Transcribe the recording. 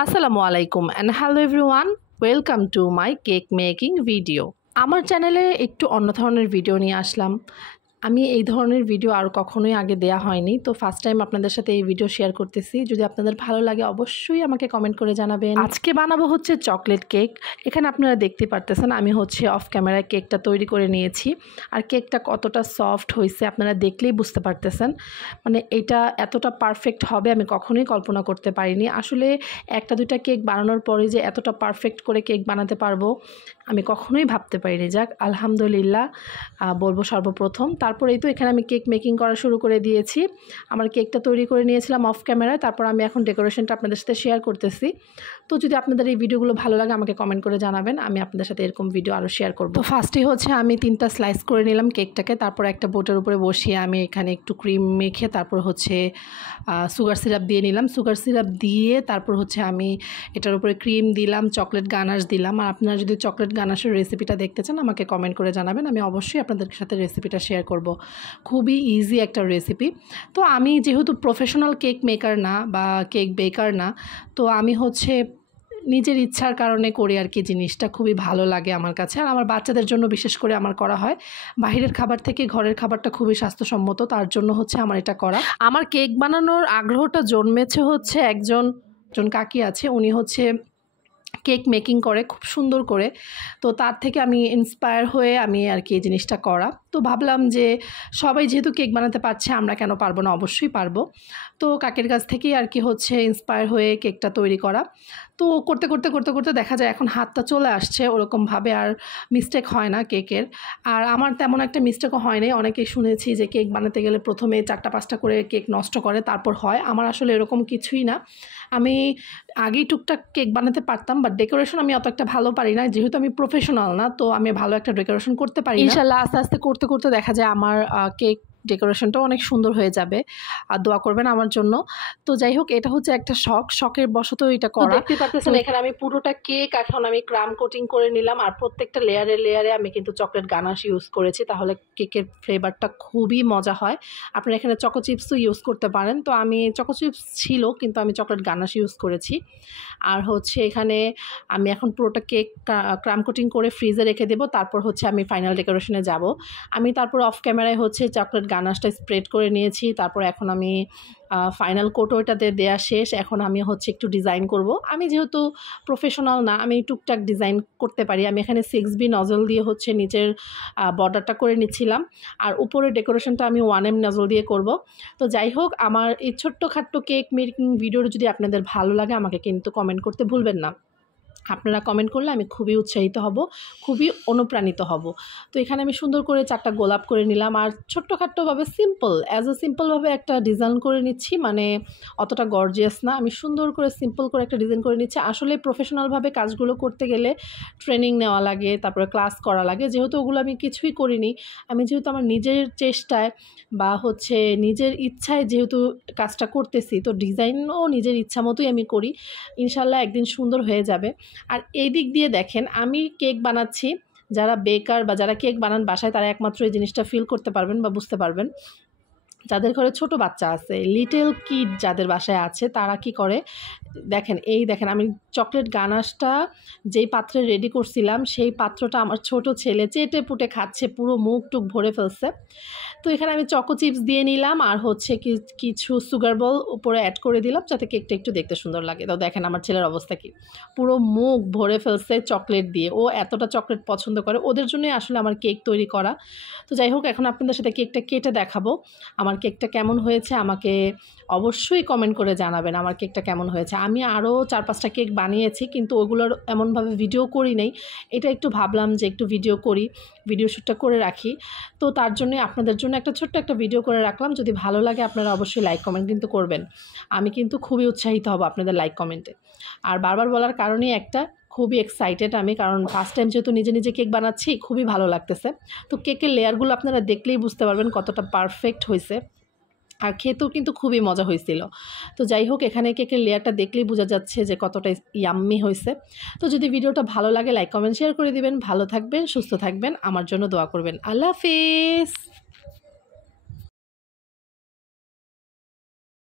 আসসালামু আলাইকুম and hello everyone, welcome to my cake making video. আমার চ্যানেলে একটু অন্য ধরনের ভিডিও নিয়ে আসলাম। আমি এই ধরনের ভিডিও আর কখনোই আগে দেয়া হয়নি, তো ফার্স্ট টাইম আপনাদের সাথে এই ভিডিও শেয়ার করতেছি। যদি আপনাদের ভালো লাগে অবশ্যই আমাকে কমেন্ট করে জানাবেন। আজকে বানাবো হচ্ছে চকলেট কেক। এখানে আপনারা দেখতে পারতেছেন আমি হচ্ছে অফ ক্যামেরায় কেকটা তৈরি করে নিয়েছি, আর কেকটা কতটা সফট হয়েছে আপনারা দেখলেই বুঝতে পারতেছেন। মানে এটা এতটা পারফেক্ট হবে আমি কখনোই কল্পনা করতে পারিনি। আসলে একটা দুইটা কেক বানানোর পরে যে এতটা পারফেক্ট করে কেক বানাতে পারবো আমি কখনোই ভাবতে পারিনি। যাক আলহামদুলিল্লাহ বলবো সর্বপ্রথম। তারপরেই তো এখানে আমি কেক মেকিং করা শুরু করে দিয়েছি। আমার কেকটা তৈরি করে নিয়েছিলাম অফ ক্যামেরায়, তারপর আমি এখন ডেকোরেশনটা আপনাদের সাথে শেয়ার করতেছি। তো যদি আপনাদের এই ভিডিওগুলো ভালো লাগে আমাকে কমেন্ট করে জানাবেন, আমি আপনাদের সাথে এরকম ভিডিও আরও শেয়ার করব। তো ফার্স্টে হচ্ছে আমি 3টা স্লাইস করে নিলাম কেকটাকে, তারপর একটা বোটের উপরে বসিয়ে আমি এখানে একটু ক্রিম মেখে তারপর হচ্ছে সুগার সিরাপ দিয়ে নিলাম। সুগার সিরাপ দিয়ে তারপর হচ্ছে আমি এটার উপরে ক্রিম দিলাম, চকলেট গানাশ দিলাম। আর আপনারা যদি চকলেট গানাশের রেসিপিটা দেখতে চান আমাকে কমেন্ট করে জানাবেন, আমি অবশ্যই আপনাদের সাথে রেসিপিটা শেয়ার করব। খুবই ইজি একটা রেসিপি। তো আমি যেহেতু প্রফেশনাল কেক মেকার না বা কেক বেকার না, তো আমি হচ্ছে নিজের ইচ্ছার কারণে করি আর কি। জিনিসটা খুবই ভালো লাগে আমার কাছে, আর আমার বাচ্চাদের জন্য বিশেষ করে আমার করা হয়। বাইরের খাবার থেকে ঘরের খাবারটা খুবই স্বাস্থ্যসম্মত, তার জন্য হচ্ছে আমার এটা করা। আমার কেক বানানোর আগ্রহটা জন্মেছে হচ্ছে একজন কাকি আছে, উনি হচ্ছে কেক মেকিং করে খুব সুন্দর করে। তো তার থেকে আমি ইন্সপায়ার হয়ে আমি আর কি এই জিনিসটা করা। তো ভাবলাম যে সবাই যেহেতু কেক বানাতে পারছে আমরা কেন পারবো না, অবশ্যই পারবো। তো কাকের কাছ থেকেই আর কি হচ্ছে ইন্সপায়ার হয়ে কেকটা তৈরি করা। তো করতে করতে করতে করতে দেখা যায় এখন হাতটা চলে আসছে, ওরকমভাবে আর মিস্টেক হয় না কেকের। আর আমার তেমন একটা মিস্টেকও হয় নাই। অনেকেই শুনেছি যে কেক বানাতে গেলে প্রথমে 4টা-5টা করে কেক নষ্ট করে তারপর হয়। আমার আসলে এরকম কিছুই না। আমি আগেই টুকটাক কেক বানাতে পারতাম, বাট ডেকোরেশন আমি অত একটা ভালো পারি না। যেহেতু আমি প্রফেশনাল না, তো আমি ভালো একটা ডেকোরেশন করতে পারি না। ইনশাআল্লাহ আস্তে আস্তে করতে করতে দেখা যায় আমার কেক ডেকোরেশনটাও অনেক সুন্দর হয়ে যাবে। আর দোয়া করবেন আমার জন্য। তো যাই হোক, এটা হচ্ছে একটা শখের বশত এটা করা। দেখতে পাচ্ছেন এখানে আমি পুরোটা কেক এখন আমি ক্রাম কোটিং করে নিলাম, আর প্রত্যেকটা লেয়ারে আমি কিন্তু চকলেট গানাশ ইউজ করেছি, তাহলে কেকের ফ্লেভারটা খুবই মজা হয়। আপনারা এখানে চকো চিপসও ইউজ করতে পারেন। তো আমি চকো চিপস ছিল কিন্তু আমি চকলেট গানাশ ইউজ করেছি। আর হচ্ছে এখানে আমি এখন পুরোটা কেক ক্রাম কোটিং করে ফ্রিজে রেখে দেবো, তারপর হচ্ছে আমি ফাইনাল ডেকোরেশনে যাব। আমি তারপর অফ ক্যামেরায় হচ্ছে চকলেট গানাশটা স্প্রেড করে নিয়েছি। তারপর এখন আমি ফাইনাল কোট ওইটাতে দেয়া শেষ। এখন আমি হচ্ছে একটু ডিজাইন করব। আমি যেহেতু প্রফেশনাল না, আমি টুকটাক ডিজাইন করতে পারি। আমি এখানে 6B নজল দিয়ে হচ্ছে নিচের বর্ডারটা করে নিচ্ছিলাম, আর উপরের ডেকোরেশনটা আমি 1M নজল দিয়ে করব। তো যাই হোক, আমার এই ছোট্টখাট্ট কেক মেকিং ভিডিওটা যদি আপনাদের ভালো লাগে আমাকে কিন্তু কমেন্ট করতে ভুলবেন না। আপনারা কমেন্ট করলে আমি খুবই উৎসাহিত হব, খুবই অনুপ্রাণিত হব। তো এখানে আমি সুন্দর করে 4টা গোলাপ করে নিলাম, আর ছোট্টখাট্টোভাবে সিম্পলভাবে একটা ডিজাইন করে নিচ্ছি। মানে অতটা গর্জিয়াস না, আমি সুন্দর করে সিম্পল করে একটা ডিজাইন করে নিচ্ছি। আসলে প্রফেশনালভাবে কাজগুলো করতে গেলে ট্রেনিং নেওয়া লাগে, তারপরে ক্লাস করা লাগে। যেহেতু ওগুলো আমি কিছুই করিনি, আমি যেহেতু আমার নিজের চেষ্টায় বা হচ্ছে নিজের ইচ্ছায় যেহেতু কাজটা করতেছি, তো ডিজাইনও নিজের ইচ্ছা মতোই আমি করি। ইনশাল্লাহ একদিন সুন্দর হয়ে যাবে। আর এই দিক দিয়ে দেখেন আমি কেক বানাচ্ছি, যারা বেকার বা যারা কেক বানান বাসায় তারা একমাত্র এই জিনিসটা ফিল করতে পারবেন বা বুঝতে পারবেন। যাদের ঘরে ছোট বাচ্চা আছে, লিটল কিড যাদের বাসায় আছে, তারা কি করে দেখেন, দেখেন আমি চকলেট গানাশটা যেই পাত্রে রেডি করছিলাম সেই পাত্রটা আমার ছোট ছেলে চেটে পুটে খাচ্ছে, পুরো মুখ টুক ভরে ফেলছে। তো এখানে আমি চকো চিপস দিয়ে নিলাম, আর হচ্ছে কিছু সুগার বল উপরে অ্যাড করে দিলাম যাতে কেকটা একটু দেখতে সুন্দর লাগে। তো দেখেন আমার ছেলের অবস্থা কি, পুরো মুখ ভরে ফেলছে চকলেট দিয়ে। ও এতটা চকলেট পছন্দ করে, ওদের জন্যই আসলে আমার কেক তৈরি করা। তো যাই হোক, এখন আপনাদের সাথে কেকটা কেটে দেখাবো। আমার কেকটা কেমন হয়েছে আমাকে অবশ্যই কমেন্ট করে জানাবেন আমার কেকটা কেমন হয়েছে। আমি আরও 4-5টা কেক বানিয়েছি কিন্তু ওগুলোর এমনভাবে ভিডিও করি নাই। এটা একটু ভাবলাম যে একটু ভিডিও শ্যুটটা করে রাখি। তো তার জন্যই আপনাদের জন্য একটা ছোট্ট একটা ভিডিও করে রাখলাম। যদি ভালো লাগে আপনারা অবশ্যই লাইক কমেন্ট কিন্তু করবেন। আমি কিন্তু খুবই উৎসাহিত হব আপনাদের লাইক কমেন্টে। আর বারবার বলার কারণেই একটা, খুবই এক্সাইটেড আমি, কারণ ফার্স্ট টাইম যেহেতু নিজে কেক বানাচ্ছি, খুবই ভালো লাগতেছে। তো কেকের লেয়ারগুলো আপনারা দেখলেই বুঝতে পারবেন কতটা পারফেক্ট হয়েছে, আর খেতেও কিন্তু খুবই মজা হয়েছিল। তো যাই হোক, এখানে কেকের লেয়ারটা দেখলেই বোঝা যাচ্ছে যে কতটা ইয়াম্মি হয়েছে। তো যদি ভিডিওটা ভালো লাগে লাইক কমেন্ট শেয়ার করে দিবেন। ভালো থাকবেন, সুস্থ থাকবেন, আমার জন্য দোয়া করবেন। আল্লাহ হাফেজ।